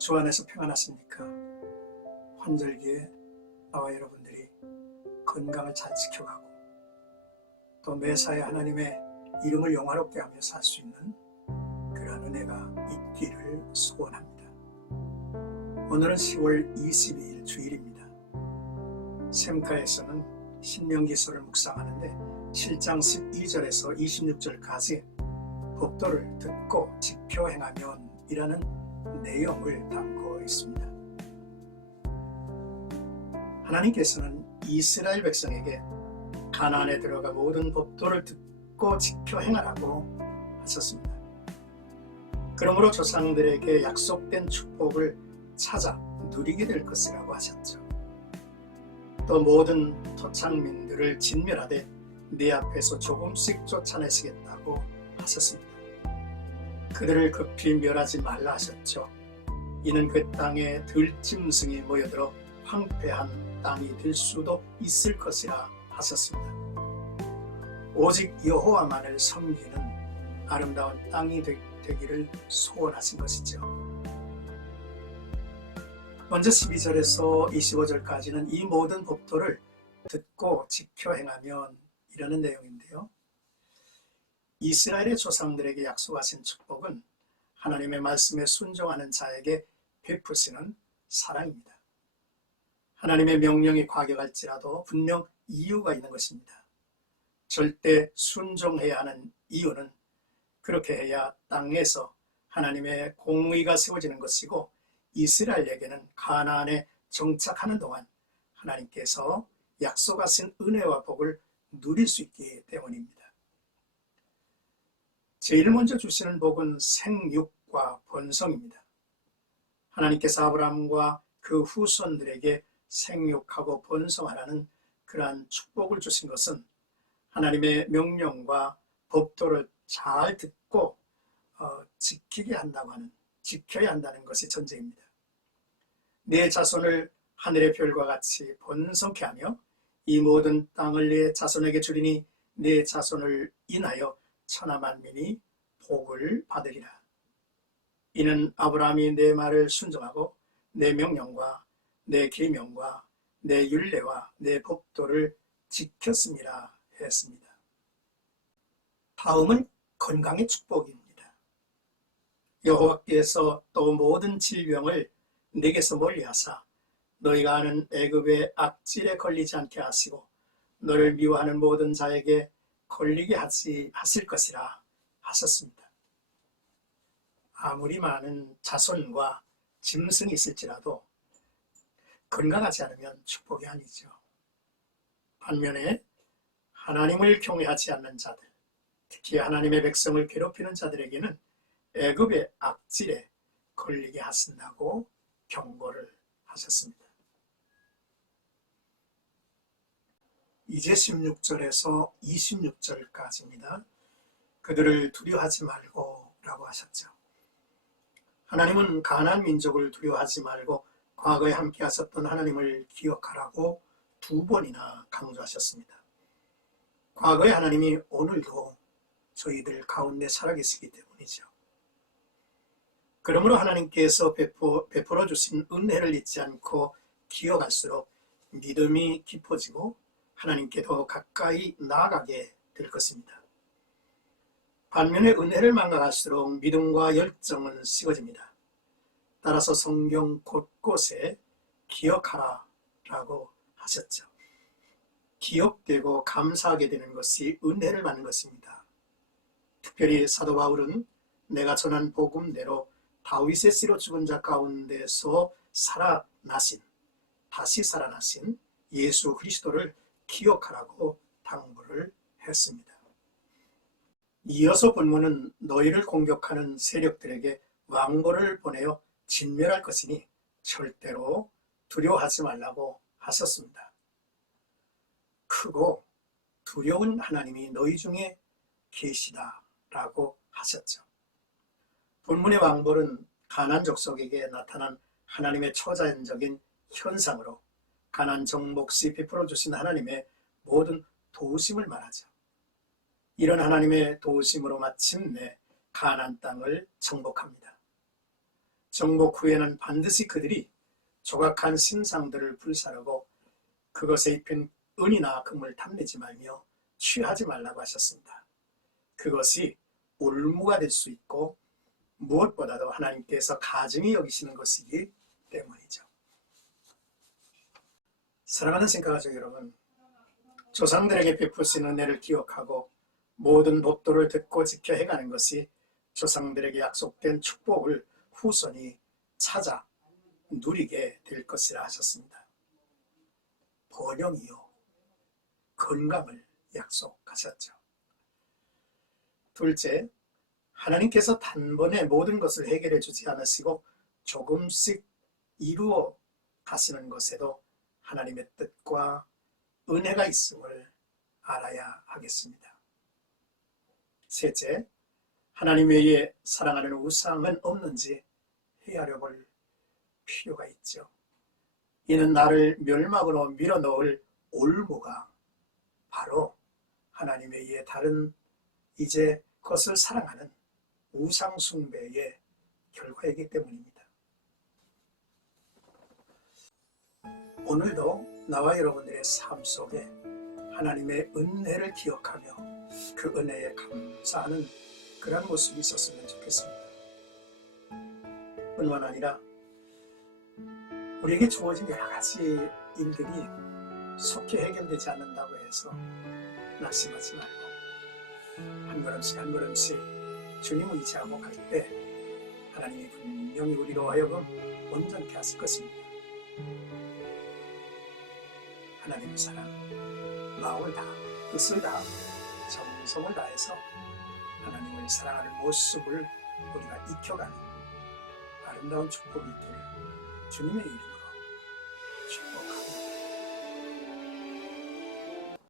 주 안에서 평안하십니까? 환절기에 나와 여러분들이 건강을 잘 지켜가고 또 매사에 하나님의 이름을 영화롭게 하며 살 수 있는 그러한 은혜가 있기를 소원합니다. 오늘은 10월 22일 주일입니다. 샘가에서는 신명기서를 묵상하는데 7장 12절에서 26절까지 법도를 듣고 지켜 행하면 이라는 내용을 담고 있습니다. 하나님께서는 이스라엘 백성에게 가나안에 들어가 모든 법도를 듣고 지켜 행하라고 하셨습니다. 그러므로 조상들에게 약속된 축복을 찾아 누리게 될 것이라고 하셨죠. 또 모든 토착민들을 진멸하되 네 앞에서 조금씩 쫓아내시겠다고 하셨습니다. 그들을 급히 멸하지 말라 하셨죠. 이는 그 땅에 들짐승이 모여들어 황폐한 땅이 될 수도 있을 것이라 하셨습니다. 오직 여호와만을 섬기는 아름다운 땅이 되기를 소원하신 것이죠. 먼저 12절에서 25절까지는 이 모든 법도를 듣고 지켜 행하면 이라는 내용인데요. 이스라엘의 조상들에게 약속하신 축복은 하나님의 말씀에 순종하는 자에게 베푸시는 사랑입니다. 하나님의 명령이 과격할지라도 분명 이유가 있는 것입니다. 절대 순종해야 하는 이유는 그렇게 해야 땅에서 하나님의 공의가 세워지는 것이고 이스라엘에게는 가나안에 정착하는 동안 하나님께서 약속하신 은혜와 복을 누릴 수 있기 때문입니다. 제일 먼저 주시는 복은 생육과 번성입니다. 하나님께서 아브라함과 그 후손들에게 생육하고 번성하라는 그러한 축복을 주신 것은 하나님의 명령과 법도를 잘 듣고 지켜야 한다는 것이 전제입니다. 내 자손을 하늘의 별과 같이 번성케 하며 이 모든 땅을 내 자손에게 주리니 내 자손을 인하여 천하 만민이 복을 받으리라. 이는 아브라함이 내 말을 순종하고 내 명령과 내 계명과 내 율례와 내 법도를 지켰음이라 했습니다. 다음은 건강의 축복입니다. 여호와께서 또 모든 질병을 내게서 멀리하사 너희가 아는 애굽의 악질에 걸리지 않게 하시고 너를 미워하는 모든 자에게 걸리게 하실 것이라 하셨습니다. 아무리 많은 자손과 짐승이 있을지라도 건강하지 않으면 축복이 아니죠. 반면에 하나님을 경외하지 않는 자들, 특히 하나님의 백성을 괴롭히는 자들에게는 애굽의 악질에 걸리게 하신다고 경고를 하셨습니다. 이제 16절에서 26절까지입니다. 그들을 두려워하지 말고 라고 하셨죠. 하나님은 가나안 민족을 두려워하지 말고 과거에 함께 하셨던 하나님을 기억하라고 2번이나 강조하셨습니다. 과거의 하나님이 오늘도 저희들 가운데 살아계시기 때문이죠. 그러므로 하나님께서 베풀어 주신 은혜를 잊지 않고 기억할수록 믿음이 깊어지고 하나님께 더 가까이 나아가게 될 것입니다. 반면에 은혜를 망각할수록 믿음과 열정은 식어집니다. 따라서 성경 곳곳에 기억하라 라고 하셨죠. 기억되고 감사하게 되는 것이 은혜를 받는 것입니다. 특별히 사도 바울은 내가 전한 복음대로 다윗의 씨로 죽은 자 가운데서 다시 살아나신 예수 그리스도를 기억하라고 당부를 했습니다. 이어서 본문은 너희를 공격하는 세력들에게 왕고를 보내어 진멸할 것이니 절대로 두려워하지 말라고 하셨습니다. 크고 두려운 하나님이 너희 중에 계시다라고 하셨죠. 본문의 왕벌은 가나안 족속에게 나타난 하나님의 초자연적인 현상으로 가나안 정복시 베풀어 주신 하나님의 모든 도우심을 말하죠. 이런 하나님의 도우심으로 마침내 가나안 땅을 정복합니다. 정복 후에는 반드시 그들이 조각한 신상들을 불사르고 그것에 입힌 은이나 금을 탐내지 말며 취하지 말라고 하셨습니다. 그것이 올무가 될 수 있고 무엇보다도 하나님께서 가증히 여기시는 것이기 때문이죠. 사랑하는 생각가족 여러분, 조상들에게 베푸신 은혜를 기억하고 모든 법도를 듣고 지켜 해가는 것이 조상들에게 약속된 축복을 후손이 찾아 누리게 될 것이라 하셨습니다. 번영이요, 건강을 약속하셨죠. 둘째, 하나님께서 단번에 모든 것을 해결해 주지 않으시고 조금씩 이루어 가시는 것에도 하나님의 뜻과 은혜가 있음을 알아야 하겠습니다. 셋째, 하나님 외에 사랑하는 우상은 없는지 헤아려 볼 필요가 있죠. 이는 나를 멸망으로 밀어넣을 올무가 바로 하나님 외에 다른 이제 그것을 사랑하는 우상 숭배의 결과이기 때문입니다. 오늘도 나와 여러분들의 삶 속에 하나님의 은혜를 기억하며 그 은혜에 감사하는 그런 모습이 있었으면 좋겠습니다. 뿐만 아니라 우리에게 주어진 여러 가지 일들이 속히 해결되지 않는다고 해서 낙심하지 말고 한 걸음씩 한 걸음씩 주님을 의지하고 갈 때 하나님이 분명히 우리로 하여금 온전케 하실 것입니다. 하나님의 사랑, 마음을 다하고 뜻을 다하고 정성을 다해서 하나님을 사랑하는 모습을 우리가 익혀가는 아름다운 축복이 있기를 주님의 이름으로